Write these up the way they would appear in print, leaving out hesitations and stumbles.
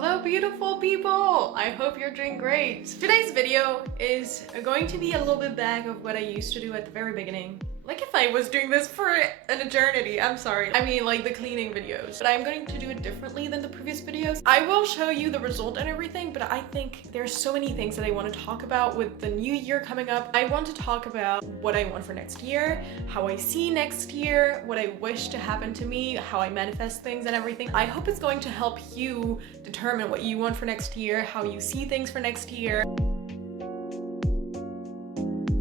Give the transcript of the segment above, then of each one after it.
Hello beautiful people! I hope you're doing great. So today's video is going to be a little bit back of what I used to do at the very beginning. Like if I was doing this for an eternity, I'm sorry. I mean like the cleaning videos. But I'm going to do it differently than the previous videos. I will show you the result and everything, but I think there's so many things that I want to talk about with the new year coming up. I want to talk about what I want for next year, how I see next year, what I wish to happen to me, how I manifest things and everything. I hope it's going to help you determine what you want for next year, how you see things for next year.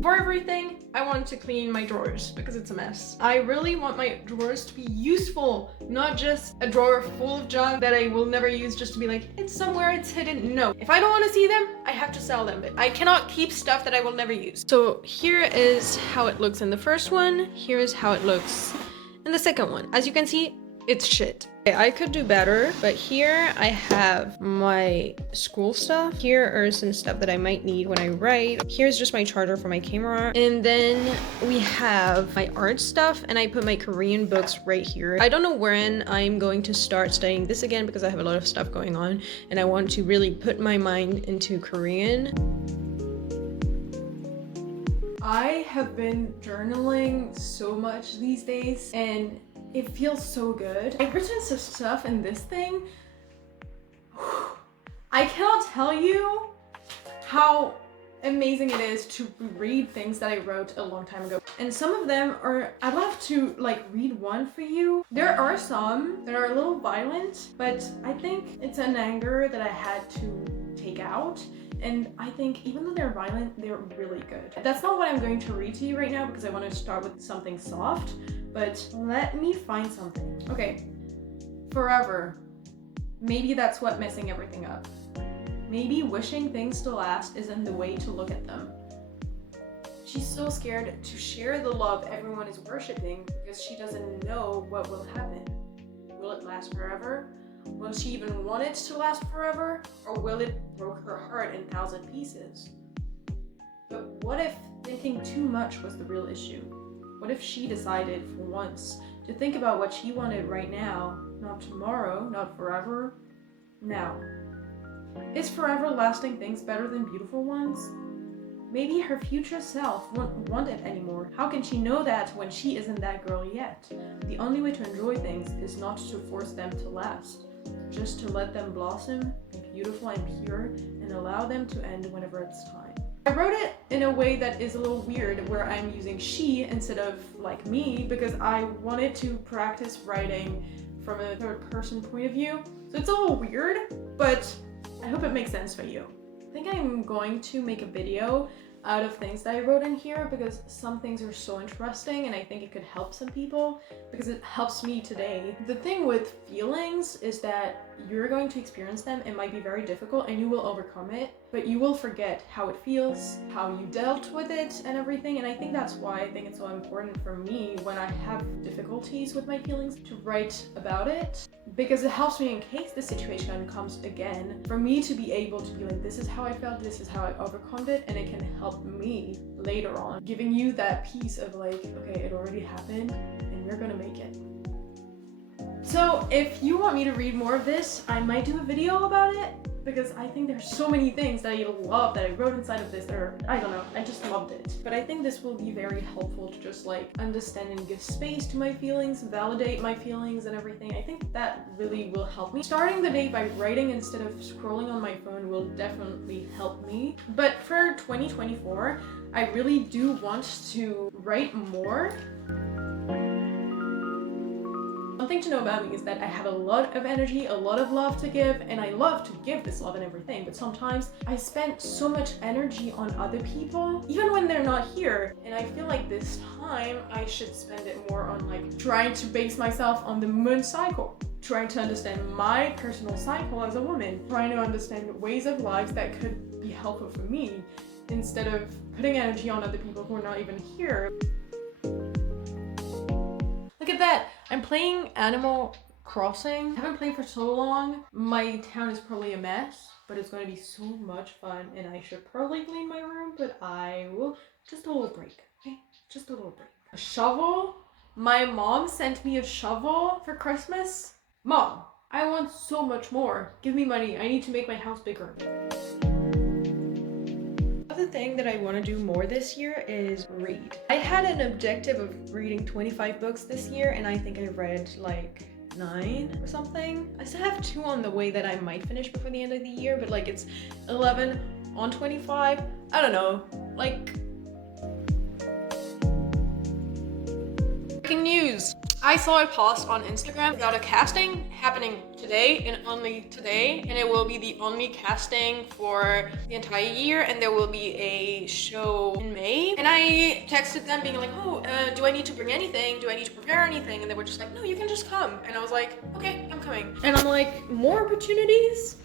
For everything, I want to clean my drawers because it's a mess. I really want my drawers to be useful, not just a drawer full of junk that I will never use just to be like, it's somewhere, it's hidden. No, if I don't want to see them, I have to sell them. But I cannot keep stuff that I will never use. So here is how it looks in the first one. Here is how it looks in the second one. As you can see, it's shit. I could do better, but here I have my school stuff. Here are some stuff that I might need when I write. Here's just my charger for my camera. And then we have my art stuff, and I put my Korean books right here. I don't know when I'm going to start studying this again because I have a lot of stuff going on and I want to really put my mind into Korean. I have been journaling so much these days and it feels so good. I've written some stuff in this thing. I cannot tell you how amazing it is to read things that I wrote a long time ago. And some of them are, I'd love to like read one for you. There are some that are a little violent, but I think it's an anger that I had to take out. And I think even though they're violent, they're really good. That's not what I'm going to read to you right now because I want to start with something soft, but let me find something. Okay, forever. Maybe that's what messing everything up. Maybe wishing things to last isn't the way to look at them. She's so scared to share the love everyone is worshiping because she doesn't know what will happen. Will it last forever? Will she even want it to last forever? Or will it break her heart in 1,000 pieces? But what if thinking too much was the real issue? What if she decided for once to think about what she wanted right now, not tomorrow, not forever, now? Is forever lasting things better than beautiful ones? Maybe her future self won't want it anymore. How can she know that when she isn't that girl yet? The only way to enjoy things is not to force them to last. Just to let them blossom, be beautiful and pure, and allow them to end whenever it's time. I wrote it in a way that is a little weird where I'm using she instead of like me because I wanted to practice writing from a third person point of view. So it's a little weird, but I hope it makes sense for you. I think I'm going to make a video out of things that I wrote in here because some things are so interesting and I think it could help some people because it helps me today. The thing with feelings is that you're going to experience them. It might be very difficult and you will overcome it, but you will forget how it feels, how you dealt with it and everything. And I think that's why I think it's so important for me when I have difficulties with my feelings to write about it, because it helps me in case the situation comes again, for me to be able to be like, this is how I felt, this is how I overcome it, and it can help me later on, giving you that piece of like, okay, it already happened and we're gonna make it. So if you want me to read more of this, I might do a video about it because I think there's so many things that I love that I wrote inside of this that are, I don't know, I just loved it. But I think this will be very helpful to just like understand and give space to my feelings, validate my feelings and everything. I think that really will help me. Starting the day by writing instead of scrolling on my phone will definitely help me. But for 2024, I really do want to write more. One thing to know about me is that I have a lot of energy, a lot of love to give, and I love to give this love and everything, but sometimes I spend so much energy on other people, even when they're not here, and I feel like this time I should spend it more on like trying to base myself on the moon cycle, trying to understand my personal cycle as a woman, trying to understand ways of lives that could be helpful for me, instead of putting energy on other people who are not even here. Look at that! I'm playing Animal Crossing. I haven't played for so long. My town is probably a mess, but it's going to be so much fun and I should probably clean my room, but I will. Just a little break, okay? Just a little break. A shovel? My mom sent me a shovel for Christmas. Mom, I want so much more. Give me money. I need to make my house bigger. Another thing that I want to do more this year is read. I had an objective of reading 25 books this year, and I think I read like 9 or something. I still have 2 on the way that I might finish before the end of the year, but like it's 11 on 25. I don't know. Like, breaking news. I saw a post on Instagram about a casting happening today and only today, and it will be the only casting for the entire year, and there will be a show in May. And I texted them being like, oh, do I need to bring anything? Do I need to prepare anything? And they were just like, no, you can just come. And I was like, okay, I'm coming. And I'm like, more opportunities?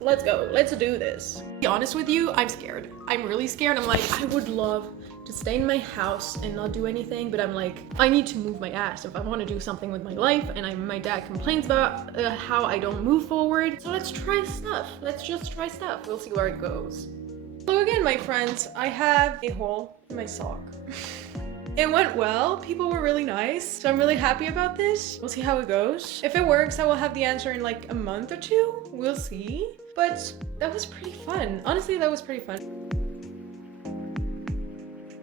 Let's go. Let's do this. To be honest with you, I'm scared. I'm really scared. I'm like, I would love to stay in my house and not do anything, but I'm like, I need to move my ass if I want to do something with my life. And my dad complains about how I don't move forward. So let's try stuff. Let's just try stuff. We'll see where it goes. Hello again, my friends. I have a hole in my sock. It went well. People were really nice. So I'm really happy about this. We'll see how it goes. If it works, I will have the answer in like a month or 2. We'll see. But that was pretty fun. Honestly, that was pretty fun.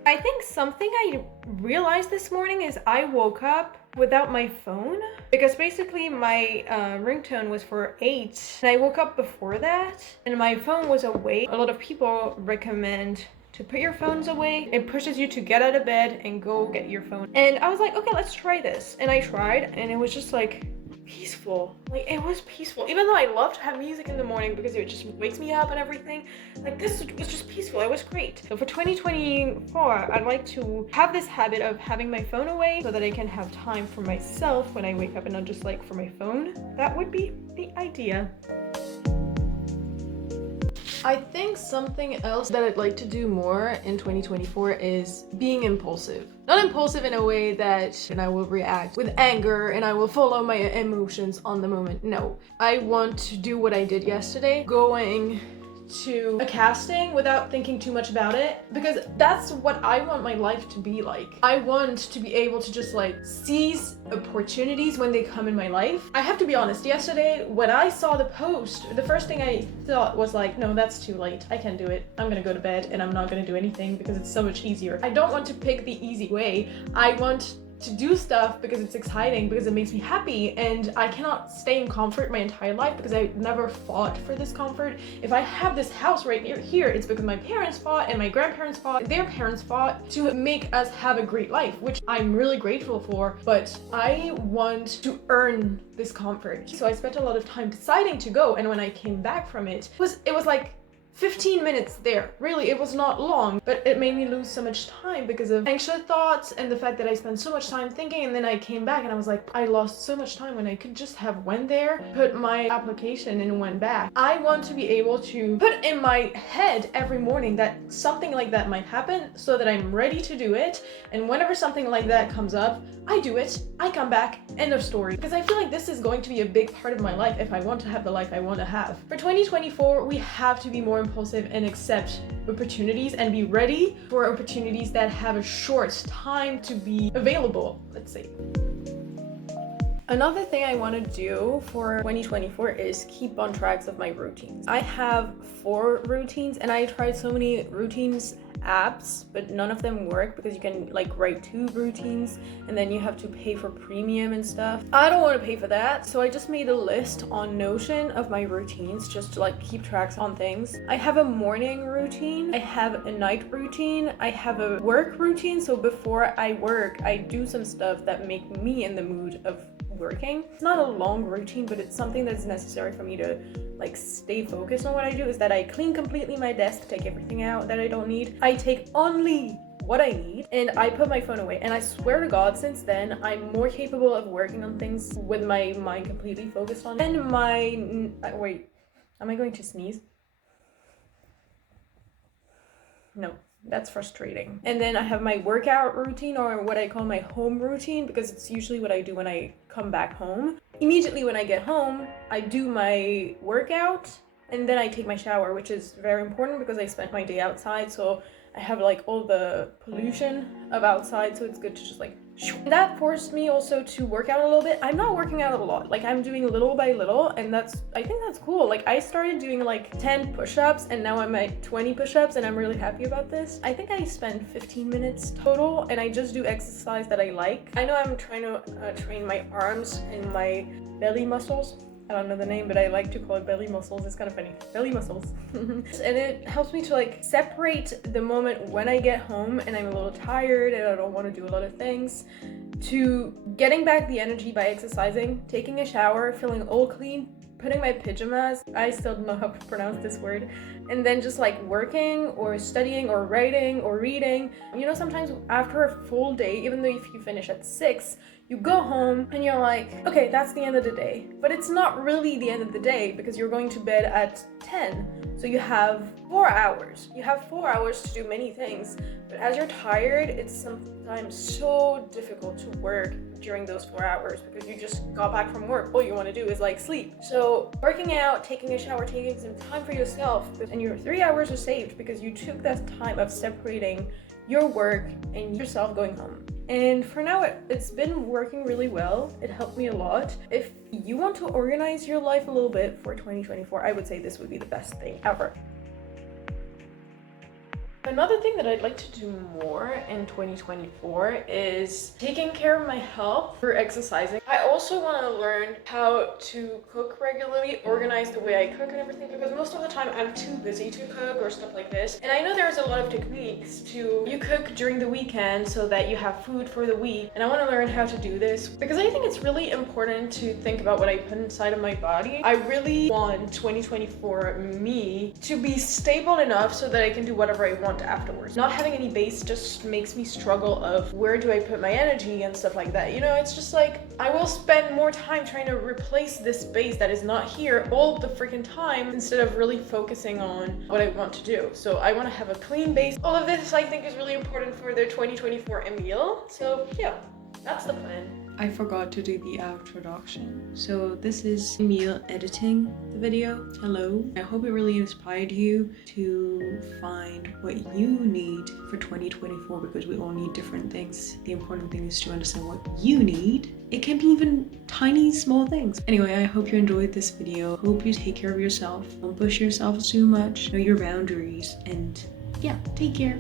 I think something I realized this morning is I woke up without my phone because basically my ringtone was for 8 and I woke up before that and my phone was away. A lot of people recommend to put your phones away. It pushes you to get out of bed and go get your phone. And I was like, okay, let's try this. And I tried and it was just like peaceful. Like, it was peaceful. Even though I love to have music in the morning because it just wakes me up and everything, like this was just peaceful. It was great. So for 2024, I'd like to have this habit of having my phone away so that I can have time for myself when I wake up and not just like for my phone. That would be the idea. I think something else that I'd like to do more in 2024 is being impulsive. Not impulsive in a way that I will react with anger and I will follow my emotions on the moment. No, I want to do what I did yesterday, going to a casting without thinking too much about it, because that's what I want my life to be like. I want to be able to just like seize opportunities when they come in my life. I have to be honest, yesterday when I saw the post, the first thing I thought was like, no, that's too late. I can't do it. I'm gonna go to bed and I'm not gonna do anything because it's so much easier. I don't want to pick the easy way. I want to do stuff because it's exciting, because it makes me happy, and I cannot stay in comfort my entire life because I never fought for this comfort. If I have this house right here, it's because my parents fought and my grandparents fought, their parents fought to make us have a great life, which I'm really grateful for, but I want to earn this comfort. So I spent a lot of time deciding to go, and when I came back from it was like 15 minutes there. Really, it was not long, but it made me lose so much time because of anxious thoughts and the fact that I spent so much time thinking, and then I came back and I was like, I lost so much time when I could just have went there, put my application and went back. I want to be able to put in my head every morning that something like that might happen so that I'm ready to do it, and whenever something like that comes up, I do it, I come back, end of story. Because I feel like this is going to be a big part of my life if I want to have the life I want to have. For 2024, we have to be more impulsive and accept opportunities and be ready for opportunities that have a short time to be available, let's say. Another thing I want to do for 2024 is keep on tracks of my routines. I have 4 routines and I tried so many routines apps, but none of them work because you can like write 2 routines and then you have to pay for premium and stuff. I don't want to pay for that, so I just made a list on Notion of my routines just to like keep tracks on things. I have a morning routine, I have a night routine, I have a work routine, so before I work I do some stuff that make me in the mood of working. It's not a long routine, but it's something that's necessary for me to like stay focused on what I do, is that I clean completely my desk, take everything out that I don't need. I take only what I need and I put my phone away, and I swear to God since then I'm more capable of working on things with my mind completely focused on it. And my wait, am I going to sneeze? No, that's frustrating. And then I have my workout routine, or what I call my home routine, because it's usually what I do when I come back home. Immediately when I get home, I do my workout and then I take my shower, which is very important because I spent my day outside, so I have like all the pollution of outside, so it's good to just like That forced me also to work out a little bit. I'm not working out a lot, like I'm doing little by little, and I think that's cool. Like I started doing like 10 push-ups and now I'm at 20 push-ups and I'm really happy about this. I think I spend 15 minutes total and I just do exercise that I like. I know I'm trying to train my arms and my belly muscles. I don't know the name, but I like to call it belly muscles. It's kind of funny. Belly muscles. And it helps me to like separate the moment when I get home and I'm a little tired and I don't want to do a lot of things, to getting back the energy by exercising, taking a shower, feeling all clean, putting my pajamas, I still don't know how to pronounce this word, and then just like working or studying or writing or reading. You know, sometimes after a full day, even though if you finish at 6, you go home and you're like, okay, that's the end of the day. But it's not really the end of the day because you're going to bed at 10. So you have 4 hours. You have 4 hours to do many things. But as you're tired, it's sometimes so difficult to work during those 4 hours because you just got back from work. All you want to do is like sleep. So working out, taking a shower, taking some time for yourself, and your 3 hours are saved because you took that time of separating your work and yourself going home. And for now, it's been working really well. It helped me a lot. If you want to organize your life a little bit for 2024, I would say this would be the best thing ever. Another thing that I'd like to do more in 2024 is taking care of my health through exercising. I also want to learn how to cook regularly, organize the way I cook and everything, because most of the time I'm too busy to cook or stuff like this. And I know there's a lot of techniques to you cook during the weekend so that you have food for the week. And I want to learn how to do this because I think it's really important to think about what I put inside of my body. I really want 2024 me to be stable enough so that I can do whatever I want afterwards. Not having any base just makes me struggle of where do I put my energy and stuff like that. You know, it's just like I will spend more time trying to replace this base that is not here all the freaking time instead of really focusing on what I want to do. So I want to have a clean base. All of this I think is really important for the 2024 Emile. So yeah, that's the plan. I forgot to do the introduction. So this is Emile editing the video. Hello. I hope it really inspired you to find what you need for 2024 because we all need different things. The important thing is to understand what you need. It can be even tiny, small things. Anyway, I hope you enjoyed this video. Hope you take care of yourself. Don't push yourself too much. Know your boundaries and yeah, take care.